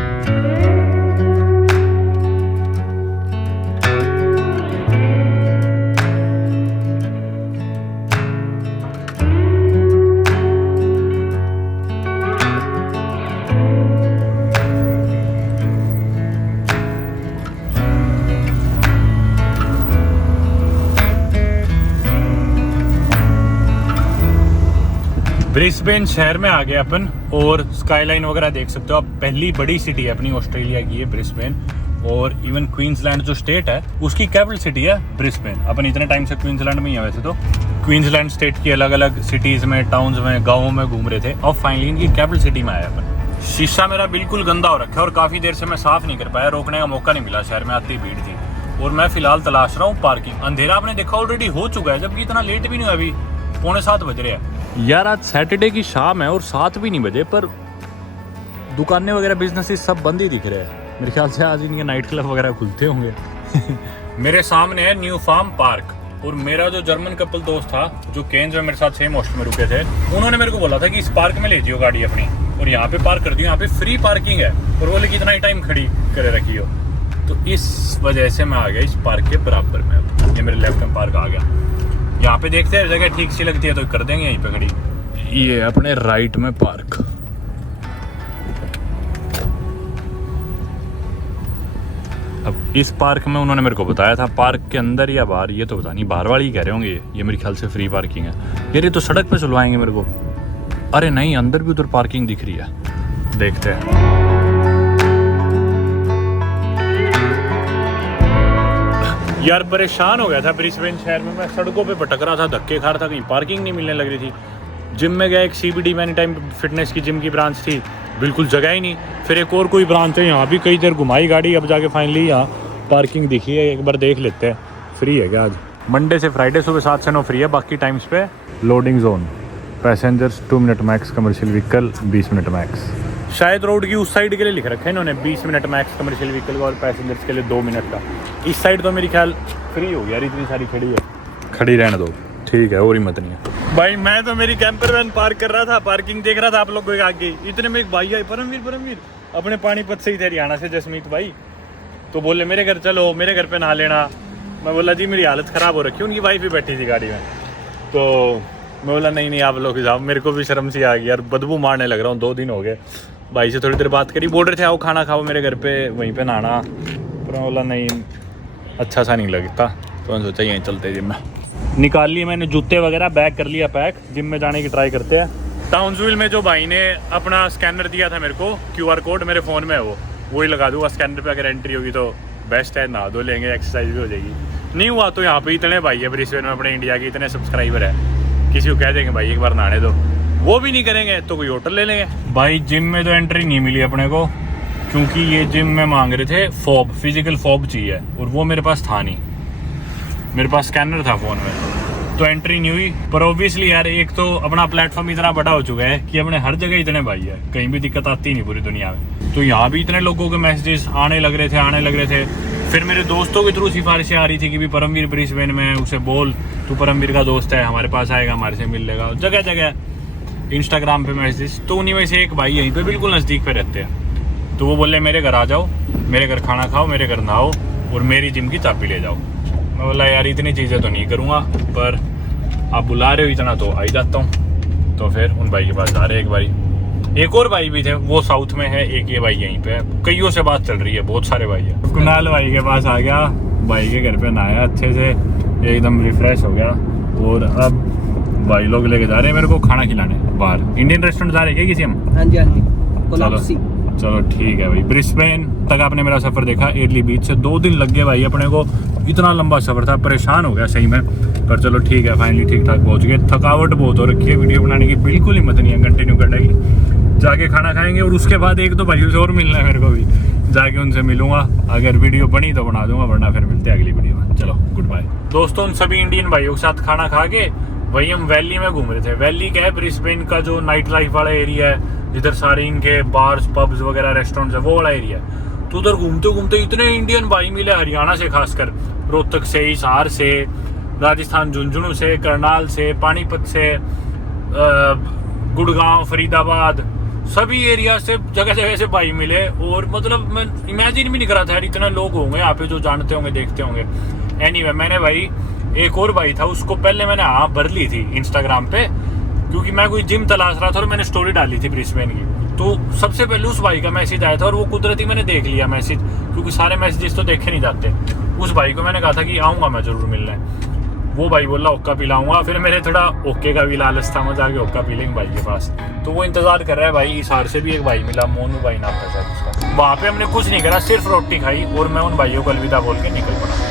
ब्रिस्बेन शहर में आ गए अपन और स्काईलाइन वगैरह देख सकते हो आप। पहली बड़ी सिटी है अपनी ऑस्ट्रेलिया की है ब्रिस्बेन, और इवन क्वींसलैंड जो स्टेट है उसकी कैपिटल सिटी है ब्रिस्बेन। अपन इतने टाइम से क्वींसलैंड में ही है वैसे तो। क्वींसलैंड स्टेट की अलग अलग सिटीज़ में, टाउन्स में, गाँवों में घूम रहे थे, और फाइनली इनकी कैपिटल सिटी में आया अपन। शीशा मेरा बिल्कुल गंदा हो रखा है और काफ़ी देर से मैं साफ़ नहीं कर पाया, रोकने का मौका नहीं मिला, शहर में आती भीड़ थी। और मैं फिलहाल तलाश रहा हूँ पार्किंग। अंधेरा आपने देखा ऑलरेडी हो चुका है, जबकि इतना लेट भी नहीं हुआ, अभी 6:45 बज रहे हैं यार। आज सैटरडे की शाम है और 7 भी नहीं बजे, पर दुकानें वगैरह बिजनेसेस सब बंद ही दिख रहे हैं। मेरे ख्याल से आज इनके नाइट क्लब वगैरह खुलते होंगे। मेरे सामने है न्यू फार्म पार्क, और मेरा जो जर्मन कपल दोस्त था जो केन्स में मेरे साथ सेम हॉस्टल में रुके थे, उन्होंने मेरे को बोला था कि इस पार्क में ले जियो गाड़ी अपनी और यहाँ पे पार्क कर दियो, यहाँ पे फ्री पार्किंग है, और बोले कि इतना ही टाइम खड़ी करे रखी हो। तो इस वजह से मैं आ गया इस पार्क के बराबर में। अब ये मेरे लेफ्ट में पार्क आ गया, यहाँ पे देखते हैं जगह ठीक सी लगती है तो कर देंगे यहीं पे खड़ी। ये अपने राइट में पार्क। अब इस पार्क में उन्होंने मेरे को बताया था पार्क के अंदर या बाहर, ये तो पता नहीं, बाहर वाली ही कह रहे होंगे। ये मेरे ख्याल से फ्री पार्किंग है यार। ये तो सड़क पे चलवाएंगे मेरे को। अरे नहीं, अंदर भी उधर पार्किंग दिख रही है, देखते हैं। यार परेशान हो गया था ब्रिस्बेन शहर में, मैं सड़कों पे भटक रहा था, धक्के खा रहा था, कहीं पार्किंग नहीं मिलने लग रही थी। जिम में गया, एक CBD में एनी टाइम फिटनेस की जिम की ब्रांच थी, बिल्कुल जगह ही नहीं। फिर एक और कोई ब्रांच है, यहाँ भी कई देर घुमाई गाड़ी, अब जाके फाइनली यहाँ पार्किंग दिखी है। एक बार देख लेते हैं फ्री है क्या आज। मंडे से फ्राइडे सुबह 7 से 9 फ्री है, बाकी टाइम्स पे loading zone, passengers 2 minute max, commercial vehicle 20 minute max. शायद रोड की उस साइड के लिए लिख रखा है इन्होंने 20 मिनट मैक्स कमर्शियल व्हीकल का, और पैसेंजर्स के लिए 2 मिनट का। इस साइड तो मेरी ख्याल फ्री हो गया यार, इतनी सारी खड़ी है, खड़ी रहने दो, ठीक है, और हिम्मत नहीं है भाई। मैं तो मेरी कैंपर वैन पार्क कर रहा था, पार्किंग देख रहा था आप लोग को आगे, इतने में एक भाई आए, परमवीर अपने पानीपत से ही थे, हरियाणा से, जसमीत भाई। तो बोले मेरे घर चलो, मेरे घर पे नहा लेना। मैं बोला जी मेरी हालत ख़राब हो रखी है, उनकी वाइफ भी बैठी थी गाड़ी में। तो मैं बोला नहीं आप लोग जाओ, मेरे को भी शर्म सी आ गई यार, बदबू मारने लग रहा हूँ, 2 दिन हो गए। भाई से थोड़ी देर बात करी, बोल रहे थे आओ खाना खाओ मेरे घर पे, वहीं पे नहाना। पर मैं बोला नहीं, अच्छा सा नहीं लगता, तो मैंने सोचा यहीं चलते जिम में। निकाल लिए मैंने जूते वगैरह, बैग कर लिया पैक, जिम में जाने की ट्राई करते हैं। टाउन्सविल में जो भाई ने अपना स्कैनर दिया था मेरे को, QR कोड मेरे फ़ोन में है, वही लगा दूँगा स्कैनर पे, अगर एंट्री होगी तो बेस्ट है, नहा धो लेंगे, एक्सरसाइज भी हो जाएगी। नहीं हुआ तो यहाँ पे इतने भाई है ब्रिस्बेन में, अपने इंडिया के इतने सब्सक्राइबर है, किसी को कह देंगे भाई एक बार नहाने दो, वो भी नहीं करेंगे तो कोई होटल ले लेंगे। भाई जिम में तो एंट्री नहीं मिली अपने को, क्योंकि ये जिम में मांग रहे थे फॉब, फिजिकल फॉब चाहिए, और वो मेरे पास था नहीं, मेरे पास स्कैनर था फ़ोन में, तो एंट्री नहीं हुई। पर ऑब्वियसली यार एक तो अपना प्लेटफॉर्म इतना बड़ा हो चुका है कि अपने हर जगह इतने भाई है, कहीं भी दिक्कत आती नहीं पूरी दुनिया में। तो यहाँ भी इतने लोगों के मैसेजेस आने लग रहे थे। फिर मेरे दोस्तों के थ्रू सिफारिशें आ रही थी कि भी परमवीर ब्रिस्बेन में, उसे बोल तू परमवीर का दोस्त है, हमारे पास आएगा, हमारे से मिल लेगा, जगह जगह इंस्टाग्राम पे मैसेज। तो उन्हीं में से एक भाई यहीं पे बिल्कुल नज़दीक पे रहते हैं, तो वो बोले मेरे घर आ जाओ, मेरे घर खाना खाओ, मेरे घर नहाओ, और मेरी जिम की चाबी ले जाओ। मैं बोला यार इतनी चीज़ें तो नहीं करूँगा, पर आप बुला रहे हो इतना तो आ ही जाता हूँ। तो फिर उन भाई के पास जा रहे हैं। एक भाई, एक और भाई भी थे, वो साउथ में है, एक ये भाई यहीं पे है। कईयों से बात चल रही है, बहुत सारे भाई है। कुणाल भाई के पास आ गया, भाई के घर पे नहाया अच्छे से, एकदम रिफ्रेश हो गया, और अब भाई लोग लेके जा रहे हैं मेरे को खाना खिलाने बाहर। इंडियन रेस्टोरेंट जा रहे हैं क्या किसी हम? हाँ जी, चलो ठीक है भाई। ब्रिस्बेन तक आपने मेरा सफ़र देखा, एयरली बीच से 2 दिन लग गए भाई अपने को, इतना लंबा सफ़र था, परेशान हो गया सही में। पर चलो ठीक है, फाइनली ठीक ठाक पहुंच गए। थकावट बहुत हो रखी है, वीडियो बनाने की बिल्कुल हिम्मत नहीं है, कंटिन्यू करेगी। जाके खाना खाएंगे और उसके बाद 1-2 भाइयों से और मिलना है मेरे को भी। जाके उनसे मिलूंगा। अगर वीडियो बनी तो बना दूंगा, वरना फिर मिलते हैं अगली वीडियो में। चलो गुड बाय दोस्तों। उन सभी इंडियन भाइयों के साथ खाना खा के वही हम वैली में घूम रहे थे। वैली क्या है, ब्रिस्बेन का जो नाइट लाइफ वाला एरिया है, जिधर सारे इनके बार्स पब्स वगैरह रेस्टोरेंट्स है, वो वाला एरिया है। तो उधर घूमते घूमते इतने इंडियन भाई मिले, हरियाणा से खासकर, रोहतक से, हिसार से, राजस्थान झुंझुनू से, करनाल से, पानीपत से, गुड़गांव, फरीदाबाद, सभी एरिया से जगह जगह से भाई मिले। और मतलब मैं इमेजिन भी नहीं करा था यार इतने लोग होंगे यहाँ पे जो जानते होंगे, देखते होंगे। एनीवे मैंने भाई एक और भाई था, उसको पहले मैंने भर ली थी इंस्टाग्राम पे, क्योंकि मैं कोई जिम तलाश रहा था और मैंने स्टोरी डाली थी ब्रिस्बेन की। तो सबसे पहले उस भाई का मैसेज आया था और वो कुदरती मैंने देख लिया मैसेज, क्योंकि सारे मैसेजेस तो देखे नहीं जाते। उस भाई को मैंने कहा था कि आऊँगा मैं जरूर मिलने। वो भाई बोला ओक्का पिलाऊंगा। फिर मेरे थोड़ा ओक्के का भी लालच था, मजा आ गया ओक्का पी लेंगे भाई के पास। तो वो इंतजार कर रहा है भाई। हिसार से भी एक भाई मिला, मोनू भाई नाम था शायद उसका। वहाँ पे हमने कुछ नहीं करा, सिर्फ रोटी खाई और मैं उन भाइयों को अलविदा बोल के निकल पड़ा।